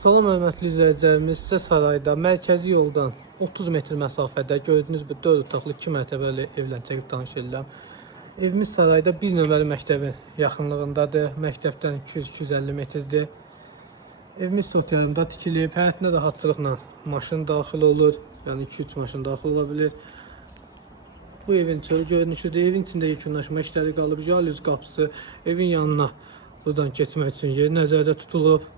Salam hörmətli izləyicilərimiz, sizə sarayda mərkəzi yoldan 30 metr məsafədə gördüyünüz bu 4 otaqlı 2 mərtəbəli evlə çəkib tanış edirəm. Evimiz sarayda 1 nömrəli məktəbin yaxınlığındadır. Məktəbdən 200-250 metrdir. Evimiz tot yarımda tikilib. Həyətinə rahatçılıqla maşın daxil olur. Yəni 2-3 maşın daxil ola bilir. Bu evin çöl görünüşüdür. Evin içində yekunlaşma işləri qalıb. Jalüz qapısı evin yanına buradan keçmək üçün yer nəzərdə tutulub.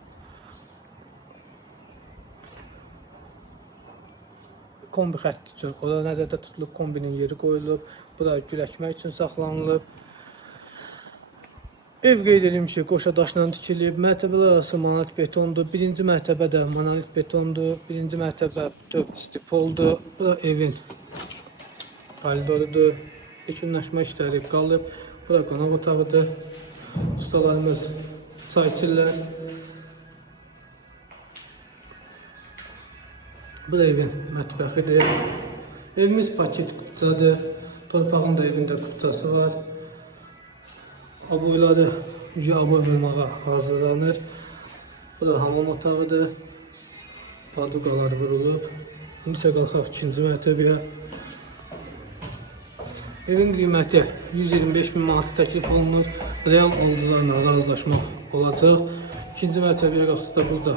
Kombi xətti üçün orada nəzərdə tutulub, kombinin yeri qoyulub. Bura güləkmək üçün saxlanılıb. Ev qeyd edim ki, qoşa daşla tikilib. Mərtəbələr arası monolit betondur. Birinci mərtəbə də monolit betondur. Birinci mərtəbə döv stipoldur. Bura evin koridorudur. Yekunlaşma işləri qalıb. Bura qonaq otağıdır. Ustalarımız çay içirlər. Bu da evin mətbəxidir. Evimiz paket qutcadır. Torpağın da evində qutcası var. Aboyları aboy vurmağa hazırlanır. Bu da hamam otağıdır. Paduqalar vurulub. İndi isə qalxaq ikinci mərtəbəyə. Evin qiyməti 125 min manat təklif olunur. Real alıcılarla razılaşmaq olacaq. İkinci mərtəbəyə qalxdıqda burada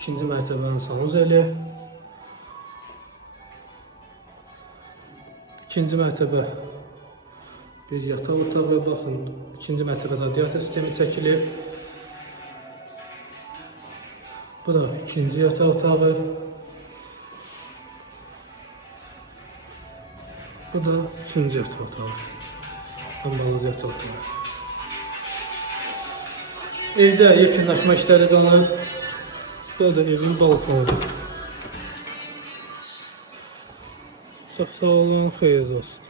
ikinci mərtəbənin sanuzeli. İkinci mərtəbə bir yataq otağı. Baxın, ikinci mərtəbə radiator sistemi çəkilib. Bu da ikinci yataq otağı. Bu da üçüncü yataq otağı. Hambalız yataq otağı. Evdə yekunlaşma işləri qalır. Bu da evin balkonu. Çox sağ olun, xeyirli olsun.